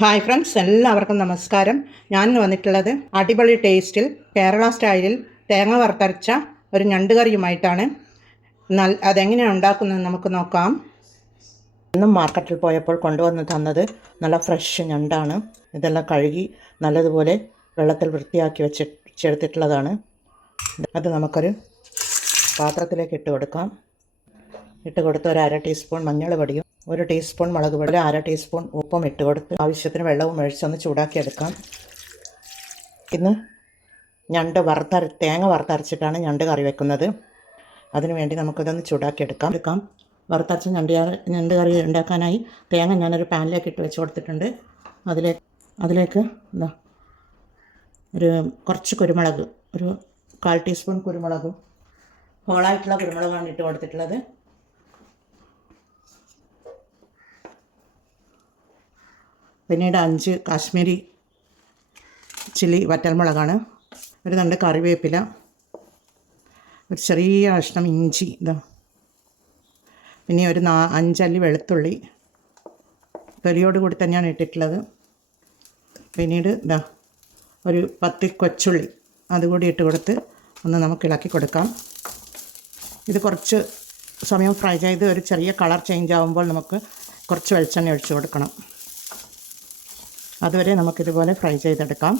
Hi friends, എല്ലാവർക്കും നമസ്കാരം. ഞാൻ വന്നിട്ടുള്ളത് അടിപൊളി ടേസ്റ്റിൽ കേരള സ്റ്റൈലിൽ തേങ്ങ വറുത്തരച്ച ഒരു ഞണ്ട് കറിയുമായിട്ടാണ്. അതെങ്ങനെയാണ് ഉണ്ടാക്കുന്നത് നമുക്ക് നോക്കാം. ഇന്നും മാർക്കറ്റിൽ പോയപ്പോൾ കൊണ്ടുവന്ന് തന്നത് നല്ല ഫ്രഷ് ഞണ്ടാണ്. ഇതെല്ലാം കഴുകി നല്ലതുപോലെ വെള്ളത്തിൽ വൃത്തിയാക്കി വെച്ചെടുത്തിട്ടുള്ളതാണ്. അത് നമുക്കൊരു പാത്രത്തിലേക്ക് ഇട്ട് കൊടുക്കാം. ഇട്ട് കൊടുത്ത് ഒരു അര ടീസ്പൂൺ മഞ്ഞൾ പൊടിയും ഒരു ടീസ്പൂൺ മുളക് പൊടി, അര ടീസ്പൂൺ ഉപ്പും ഇട്ട് കൊടുത്ത് ആവശ്യത്തിന് വെള്ളവും ഒഴിച്ചൊന്ന് ചൂടാക്കിയെടുക്കാം. ഇന്ന് തേങ്ങ വറുത്തരച്ചിട്ടാണ് ഞണ്ട് കറി വെക്കുന്നത്. അതിനുവേണ്ടി നമുക്കിതൊന്ന് ചൂടാക്കിയെടുക്കാം. വറുത്തരച്ച ഞണ്ട് കറി ഉണ്ടാക്കാനായി തേങ്ങ ഞാനൊരു പാനിലേക്ക് ഇട്ട് വെച്ച് കൊടുത്തിട്ടുണ്ട്. അതിലേക്ക് കുറച്ച് കുരുമുളക്, ഒരു 1/4 ടീസ്പൂൺ കുരുമുളകും, ഹോളായിട്ടുള്ള കുരുമുളകാണ് ഇട്ട് കൊടുത്തിട്ടുള്ളത്. പിന്നീട് 5 കാശ്മീരി ചില്ലി വറ്റൽമുളകാണ്, ഒരു 2 കറിവേപ്പില, ഒരു ചെറിയ കഷ്ണം ഇഞ്ചി, പിന്നെ ഒരു 5 അല്ലി വെളുത്തുള്ളി തൊലിയോട് കൂടി തന്നെയാണ് ഇട്ടിട്ടുള്ളത്. പിന്നീട് ഒരു 10 കൊച്ചുള്ളി അതുകൂടി ഇട്ട് കൊടുത്ത് ഒന്ന് നമുക്ക് ഇളക്കി കൊടുക്കാം. ഇത് കുറച്ച് സമയം ഫ്രൈ ചെയ്ത് ഒരു ചെറിയ കളർ ചേഞ്ച് ആകുമ്പോൾ നമുക്ക് കുറച്ച് വെളിച്ചെണ്ണ ഒഴിച്ച് കൊടുക്കണം. അതുവരെ നമുക്കിതുപോലെ ഫ്രൈ ചെയ്തെടുക്കാം.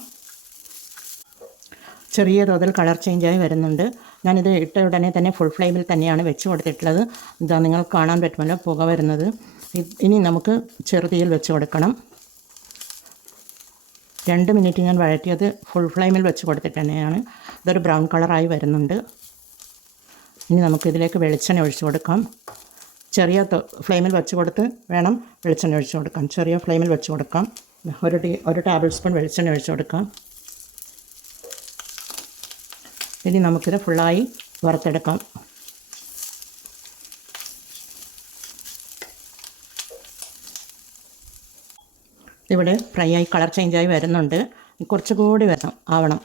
ചെറിയ തോതിൽ കളർ ചേഞ്ചായി വരുന്നുണ്ട്. ഞാനിത് ഇട്ട ഉടനെ തന്നെ ഫുൾ ഫ്ലെയിമിൽ തന്നെയാണ് വെച്ച് കൊടുത്തിട്ടുള്ളത്. നിങ്ങൾക്ക് കാണാൻ പറ്റുമല്ലോ പുക വരുന്നത്. ഇനി നമുക്ക് ചെറുതീയിൽ വെച്ച് കൊടുക്കണം. 2 മിനിറ്റ് ഞാൻ വഴറ്റിയത് ഫുൾ ഫ്ലെയിമിൽ വെച്ച് കൊടുത്തിട്ട് തന്നെയാണ്. ഇതൊരു ബ്രൗൺ കളറായി വരുന്നുണ്ട്. ഇനി നമുക്കിതിലേക്ക് വെളിച്ചെണ്ണ ഒഴിച്ച് കൊടുക്കാം. ചെറിയ ഫ്ലെയിമിൽ വെച്ച് കൊടുത്ത് വേണം വെളിച്ചെണ്ണ ഒഴിച്ച് കൊടുക്കാം. ചെറിയ ഫ്ലെയിമിൽ വെച്ച് കൊടുക്കാം. ഒരു ടേബിൾ സ്പൂൺ വെളിച്ചെണ്ണ ഒഴിച്ച് കൊടുക്കാം. ഇനി നമുക്കിത് ഫുള്ളായി വറുത്തെടുക്കാം. ഇവിടെ ഫ്രൈ ആയി കളർ ചേഞ്ചായി വരുന്നുണ്ട്. കുറച്ചുകൂടി ആവണം.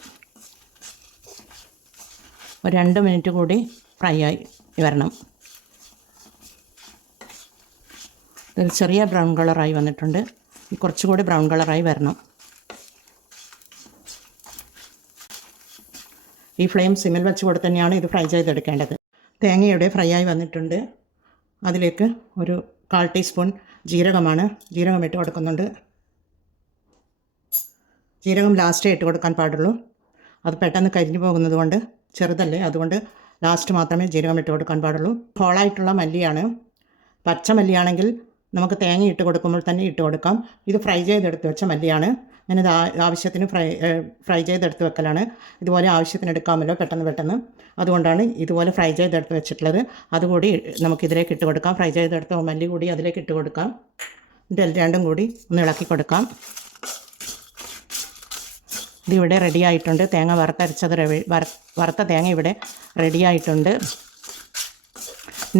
ഒരു 2 മിനിറ്റ് കൂടി ഫ്രൈ ആയി വരണം. ഒരു ചെറിയ ബ്രൗൺ കളറായി വന്നിട്ടുണ്ട്. കുറച്ചുകൂടി ബ്രൗൺ കളറായി വരണം. ഈ ഫ്ലെയിം സിമ്മിൽ വെച്ച് കൊടുത്ത് തന്നെയാണ് ഇത് ഫ്രൈ ചെയ്തെടുക്കേണ്ടത്. തേങ്ങയുടെ ഫ്രൈ ആയി വന്നിട്ടുണ്ട്. അതിലേക്ക് ഒരു 1/4 ടീസ്പൂൺ ജീരകം ഇട്ട് കൊടുക്കുന്നുണ്ട്. ജീരകം ലാസ്റ്റേ ഇട്ട് കൊടുക്കാൻ പാടുള്ളൂ. അത് പെട്ടെന്ന് കരിഞ്ഞു പോകുന്നത് കൊണ്ട്, ചെറുതല്ലേ, അതുകൊണ്ട് ലാസ്റ്റ് മാത്രമേ ജീരകം ഇട്ട് കൊടുക്കാൻ പാടുള്ളൂ. ഹോളായിട്ടുള്ള മല്ലിയാണ്. പച്ചമല്ലിയാണെങ്കിൽ നമുക്ക് തേങ്ങ ഇട്ട് കൊടുക്കുമ്പോൾ തന്നെ ഇട്ട് കൊടുക്കാം. ഇത് ഫ്രൈ ചെയ്തെടുത്ത് വെച്ച മല്ലിയാണ്. ഞാനിത് ആവശ്യത്തിന് ഫ്രൈ ചെയ്തെടുത്ത് വെക്കലാണ്. ഇതുപോലെ ആവശ്യത്തിന് എടുക്കാമല്ലോ പെട്ടെന്ന്. അതുകൊണ്ടാണ് ഇതുപോലെ ഫ്രൈ ചെയ്തെടുത്ത് വെച്ചിട്ടുള്ളത്. അതുകൂടി നമുക്കിതിലേക്ക് ഇട്ട് കൊടുക്കാം. ഫ്രൈ ചെയ്തെടുത്ത മല്ലി കൂടി അതിലേക്ക് ഇട്ട് കൊടുക്കാം. ഇത് രണ്ടും കൂടി ഒന്ന് ഇളക്കി കൊടുക്കാം. ഇതിവിടെ റെഡി ആയിട്ടുണ്ട്. തേങ്ങ വറുത്ത തേങ്ങ ഇവിടെ റെഡി ആയിട്ടുണ്ട്.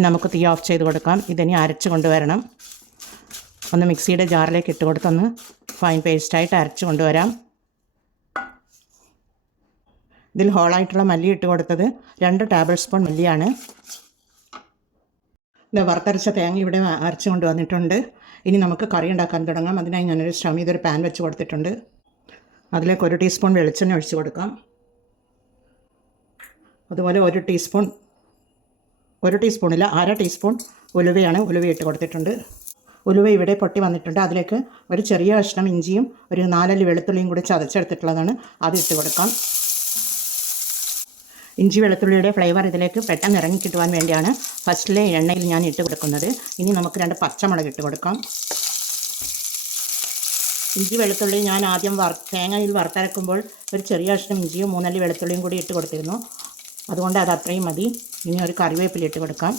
നമുക്ക് തീ ഓഫ് ചെയ്ത് കൊടുക്കാം. ഇതിനി അരച്ച് കൊണ്ടുവരണം. ഒന്ന് മിക്സിയുടെ ജാറിലേക്ക് ഇട്ട് കൊടുത്തൊന്ന് ഫൈൻ പേസ്റ്റായിട്ട് അരച്ച് കൊണ്ടുവരാം. ഇതിൽ ഹോളായിട്ടുള്ള മല്ലി ഇട്ട് കൊടുത്തത് 2 ടേബിൾ സ്പൂൺ മല്ലിയാണ്. ഇത് വറുത്തരച്ച തേങ്ങ ഇവിടെ അരച്ച് കൊണ്ടുവന്നിട്ടുണ്ട്. ഇനി നമുക്ക് കറി ഉണ്ടാക്കാൻ തുടങ്ങാം. അതിനായി ഞാനൊരു സ്റ്റൗ ഇതൊരു പാൻ വെച്ച് കൊടുത്തിട്ടുണ്ട്. അതിലേക്ക് 1 ടീസ്പൂൺ വെളിച്ചെണ്ണ ഒഴിച്ച് കൊടുക്കാം. അതുപോലെ 1 ടീസ്പൂണില്ല, അര ടീസ്പൂൺ ഉലുവ ഇട്ട് കൊടുത്തിട്ടുണ്ട്. ഉലുവ ഇവിടെ പൊട്ടി വന്നിട്ടുണ്ട്. അതിലേക്ക് ഒരു ചെറിയ കഷ്ണം ഇഞ്ചിയും ഒരു 4 അല്ലി വെളുത്തുള്ളിയും കൂടി ചതച്ചെടുത്തിട്ടുള്ളതാണ്. അത് ഇട്ട് കൊടുക്കാം. ഇഞ്ചി വെളുത്തുള്ളിയുടെ ഫ്ലേവർ ഇതിലേക്ക് പെട്ടെന്ന് ഇറങ്ങി കിട്ടുവാൻ വേണ്ടിയാണ് ഫസ്റ്റിലെ എണ്ണയിൽ ഞാൻ ഇട്ട് കൊടുക്കുന്നത്. ഇനി നമുക്ക് 2 പച്ചമുളക് ഇട്ട് കൊടുക്കാം. ഇഞ്ചി വെളുത്തുള്ളി ഞാൻ ആദ്യം തേങ്ങയിൽ വറുത്തരക്കുമ്പോൾ ഒരു ചെറിയ കഷ്ണം ഇഞ്ചിയും 3 അല്ലി വെളുത്തുള്ളിയും കൂടി ഇട്ട് കൊടുത്തിരുന്നു. അതുകൊണ്ട് അത് അത്രയും മതി. ഇനി ഒരു കറിവേപ്പില ഇട്ട് കൊടുക്കാം.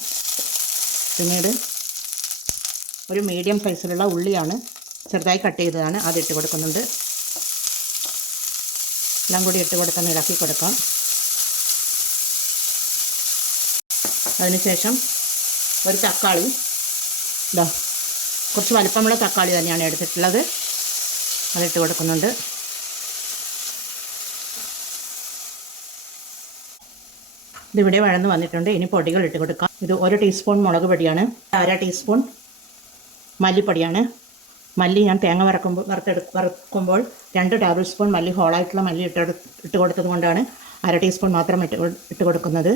പിന്നീട് ഒരു മീഡിയം സൈസിലുള്ള ഉള്ളിയാണ്, ചെറുതായി കട്ട് ചെയ്തതാണ്, അതിട്ട് കൊടുക്കുന്നുണ്ട്. എല്ലാം കൂടി ഇട്ട് കൊടുത്തൊന്ന് ഇളക്കി കൊടുക്കാം. അതിനുശേഷം ഒരു തക്കാളി, കുറച്ച് വലിപ്പമുള്ള തക്കാളി തന്നെയാണ് എടുത്തിട്ടുള്ളത്, അതിട്ട് കൊടുക്കുന്നുണ്ട്. ഇതിവിടെ വഴന്ന് വന്നിട്ടുണ്ട്. ഇനി പൊടികൾ ഇട്ട് കൊടുക്കാം. ഇത് 1 ടീസ്പൂൺ മുളക് പൊടിയാണ്, 1/2 ടീസ്പൂൺ മല്ലിപ്പൊടിയാണ്, മല്ലി ഞാൻ തേങ്ങ വറുക്കുമ്പോൾ 2 ടേബിൾ സ്പൂൺ മല്ലി ഹോളായിട്ടുള്ള മല്ലി ഇട്ട് കൊടുത്തത് കൊണ്ടാണ് 1/2 ടീസ്പൂൺ മാത്രം ഇട്ട് കൊടുക്കുന്നത്.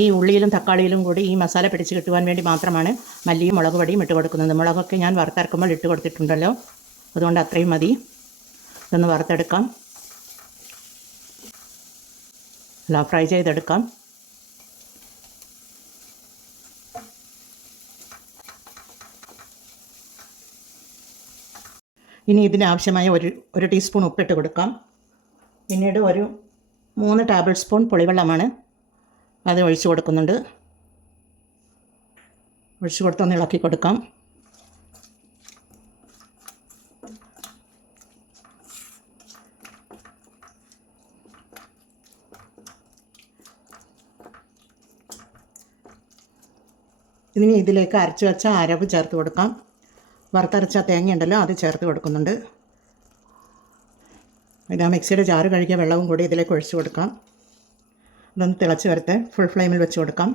ഈ ഉള്ളിയിലും തക്കാളിയിലും കൂടി ഈ മസാല പിടിച്ച് കിട്ടുവാൻ വേണ്ടി മാത്രമാണ് മല്ലിയും മുളക് പൊടിയും ഇട്ട് കൊടുക്കുന്നത്. മുളകൊക്കെ ഞാൻ വറുത്തരക്കുമ്പോൾ ഇട്ട് കൊടുത്തിട്ടുണ്ടല്ലോ, അതുകൊണ്ട് അത്രയും മതി. ഇതൊന്ന് വറുത്തെടുക്കാം, ഫ്രൈ ചെയ്തെടുക്കാം. ഇനി ഇതിനാവശ്യമായ ഒരു ടീസ്പൂൺ ഉപ്പിട്ട് കൊടുക്കാം. പിന്നീട് ഒരു 3 ടേബിൾ സ്പൂൺ പുളിവെള്ളമാണ് അത് ഒഴിച്ച് കൊടുക്കുന്നുണ്ട്. ഒഴിച്ച് കൊടുത്തൊന്ന് ഇളക്കി കൊടുക്കാം. ഇനി ഇതിലേക്ക് അരച്ച് വെച്ച അരവ് ചേർത്ത് കൊടുക്കാം. വറുത്തരച്ച തേങ്ങ ഉണ്ടല്ലോ അത് ചേർത്ത് കൊടുക്കുന്നുണ്ട്. പിന്നെ മിക്സിയുടെ ജാറ് കഴുകിയ വെള്ളവും കൂടി ഇതിലേക്ക് ഒഴിച്ച് കൊടുക്കാം. ഇതൊന്ന് തിളച്ച് വരട്ടെ. ഫുൾ ഫ്ലെയിമിൽ വെച്ച് കൊടുക്കാം.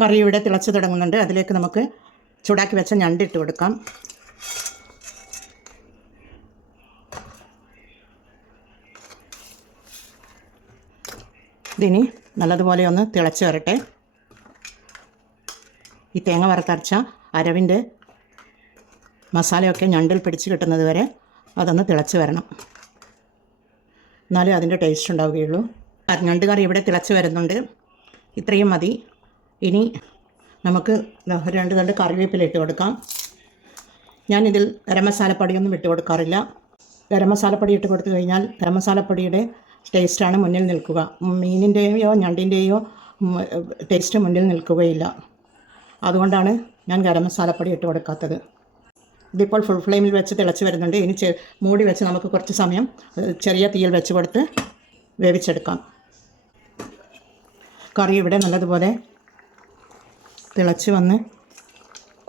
കറി ഇവിടെ തിളച്ച് തുടങ്ങുന്നുണ്ട്. അതിലേക്ക് നമുക്ക് ചൂടാക്കി വെച്ച ഞണ്ട് ഇട്ട് കൊടുക്കാം. ഇതിനി നല്ലതുപോലെ ഒന്ന് തിളച്ച് വരട്ടെ. ഈ തേങ്ങ വറുത്തരച്ച അരവിൻ്റെ മസാലയൊക്കെ ഞണ്ടിൽ പിടിച്ച് കിട്ടുന്നത് വരെ അതൊന്ന് തിളച്ച് വരണം, എന്നാലേ അതിൻ്റെ ടേസ്റ്റ് ഉണ്ടാവുകയുള്ളൂ. ഞണ്ട് കറി ഇവിടെ തിളച്ച് വരുന്നുണ്ട്. ഇത്രയും മതി. ഇനി നമുക്ക് 2 തണ്ട് കറിവേപ്പില ഇട്ട് കൊടുക്കാം. ഞാനിതിൽ ഗരം മസാലപ്പൊടിയൊന്നും ഇട്ട് കൊടുക്കാറില്ല. ഗരം മസാലപ്പൊടി ഇട്ട് കൊടുത്തു കഴിഞ്ഞാൽ ഗരം മസാലപ്പൊടിയുടെ ടേസ്റ്റാണ് മുന്നിൽ നിൽക്കുക. മീനിൻ്റെയോ ഞണ്ടിൻ്റെയോ ടേസ്റ്റ് മുന്നിൽ നിൽക്കുകയില്ല. അതുകൊണ്ടാണ് ഞാൻ ഗരം മസാലപ്പൊടി ഇട്ട് കൊടുക്കാത്തത്. ഇതിപ്പോൾ ഫുൾ ഫ്ലെയിമിൽ വെച്ച് തിളച്ച് വരുന്നുണ്ട്. ഇനി മൂടി വെച്ച് നമുക്ക് കുറച്ച് സമയം ചെറിയ തീയിൽ വെച്ച് കൊടുത്ത് വേവിച്ചെടുക്കാം. കറി ഇവിടെ നല്ലതുപോലെ തിളച്ച് വന്ന്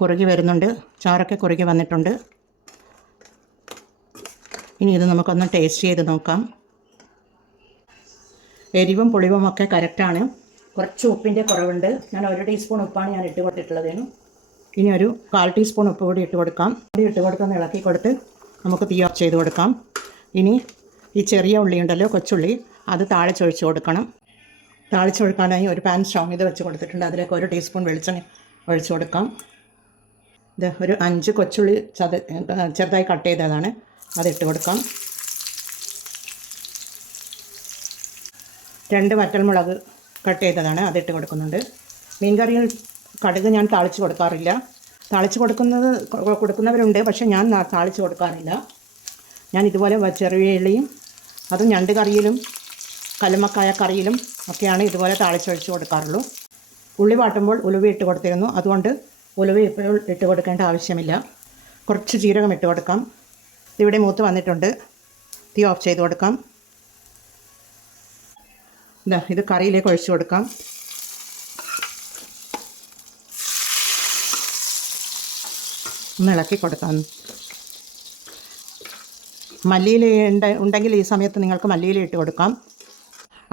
കുറുകി വരുന്നുണ്ട്. ചാറൊക്കെ കുറുകി വന്നിട്ടുണ്ട്. ഇനി ഇത് നമുക്കൊന്ന് ടേസ്റ്റ് ചെയ്ത് നോക്കാം. എരിവും പുളിവും ഒക്കെ കറക്റ്റാണ്. കുറച്ച് ഉപ്പിൻ്റെ കുറവുണ്ട്. ഞാൻ 1 ടീസ്പൂൺ ഉപ്പാണ് ഞാൻ ഇട്ട് കൊടുത്തിട്ടുള്ളതിന്. ഇനി ഒരു 1/4 ടീസ്പൂൺ ഉപ്പ് കൂടി ഇട്ട് കൊടുക്കാം. ഇട്ട് കൊടുത്തൊന്ന് ഇളക്കി കൊടുത്ത് നമുക്ക് തീ ഓഫ് ചെയ്ത് കൊടുക്കാം. ഇനി ഈ ചെറിയ ഉള്ളി ഉണ്ടല്ലോ, കൊച്ചുള്ളി, അത് താളിച്ചൊഴിച്ച് കൊടുക്കണം. താളിച്ചൊഴിക്കാനായി ഒരു പാൻ സ്റ്റൗ ഇത് വെച്ച് കൊടുത്തിട്ടുണ്ട്. അതിലേക്ക് 1 ടീസ്പൂൺ വെളിച്ചെണ്ണ ഒഴിച്ച് കൊടുക്കാം. ഇത് ഒരു 5 കൊച്ചുള്ളി ചെറുതായി കട്ട് ചെയ്തതാണ്, അതിട്ട് കൊടുക്കാം. 2 വറ്റൽമുളക് കട്ട് ചെയ്തതാണ്, അതിട്ട് കൊടുക്കുന്നുണ്ട്. മീൻ കറിയിൽ കടുക് ഞാൻ താളിച്ച് കൊടുക്കാറില്ല. താളിച്ച് കൊടുക്കുന്നവരുണ്ട്, പക്ഷേ ഞാൻ താളിച്ച് കൊടുക്കാറില്ല. ഞാൻ ഇതുപോലെ ചെറിയ ഉള്ളിയും അതും ഞണ്ട് കറിയിലും കല്ലുമ്മക്കായ കറിയിലും ഒക്കെയാണ് ഇതുപോലെ താളിച്ചൊഴിച്ച് കൊടുക്കാറുള്ളൂ. ഉള്ളി വാട്ടുമ്പോൾ ഉലുവ ഇട്ട് കൊടുത്തിരുന്നു, അതുകൊണ്ട് ഉലുവ ഇപ്പോൾ ഇട്ട് കൊടുക്കേണ്ട ആവശ്യമില്ല. കുറച്ച് ജീരകം ഇട്ട് കൊടുക്കാം. ഇവിടെ മൂത്ത് വന്നിട്ടുണ്ട്. തീ ഓഫ് ചെയ്ത് കൊടുക്കാം. ഇത് കറിയിലേക്ക് ഒഴിച്ച് കൊടുക്കാം. ഒന്ന് ഇളക്കി കൊടുക്കാം. മല്ലിയില ഉണ്ടെങ്കിൽ ഈ സമയത്ത് നിങ്ങൾക്ക് മല്ലിയില ഇട്ട് കൊടുക്കാം.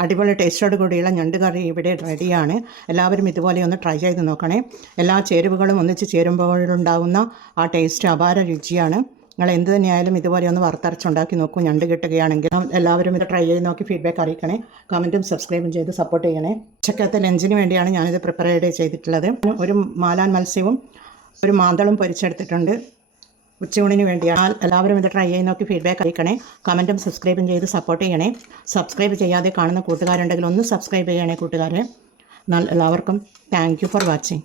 അടിപൊളി ടേസ്റ്റോട് കൂടിയുള്ള ഞണ്ട് കറി ഇവിടെ റെഡിയാണ്. എല്ലാവരും ഇതുപോലെ ഒന്ന് ട്രൈ ചെയ്ത് നോക്കണേ. എല്ലാ ചേരുവകളും ഒന്നിച്ച് ചേരുമ്പോഴുണ്ടാകുന്ന ആ ടേസ്റ്റ് അപാര രുചിയാണ്. നിങ്ങൾ എന്ത് തന്നെയായാലും ഇതുപോലെ ഒന്ന് വറുത്തരച്ചുണ്ടാക്കി നോക്കൂ. ഞണ്ട് കിട്ടുകയാണെങ്കിൽ എല്ലാവരും ഇത് ട്രൈ ചെയ്ത് നോക്കി ഫീഡ്ബാക്ക് അറിയിക്കണേ. കമൻറ്റും സബ്സ്ക്രൈബും ചെയ്ത് സപ്പോർട്ട് ചെയ്യണേ. ഉച്ചക്കത്തെ ലഞ്ചിന് വേണ്ടിയാണ് ഞാനിത് പ്രിപ്പയർ ചെയ്തിട്ടുള്ളത്. ഒരു മാലാൻ മത്സ്യവും ഒരു മാന്തളും പൊരിച്ചെടുത്തിട്ടുണ്ട്. ഉച്ചയൂണിന് വേണ്ടിയാണ്. എല്ലാവരും ഇത് ട്രൈ ചെയ്ത് നോക്കി ഫീഡ്ബാക്ക് അറിയിക്കണേ. കമൻറ്റും സബ്സ്ക്രൈബും ചെയ്ത് സപ്പോർട്ട് ചെയ്യണേ. സബ്സ്ക്രൈബ് ചെയ്യാതെ കാണുന്ന കൂട്ടുകാരുണ്ടെങ്കിൽ ഒന്ന് സബ്സ്ക്രൈബ് ചെയ്യണേ കൂട്ടുകാരെ. എല്ലാവർക്കും താങ്ക് യു ഫോർ വാച്ചിങ്.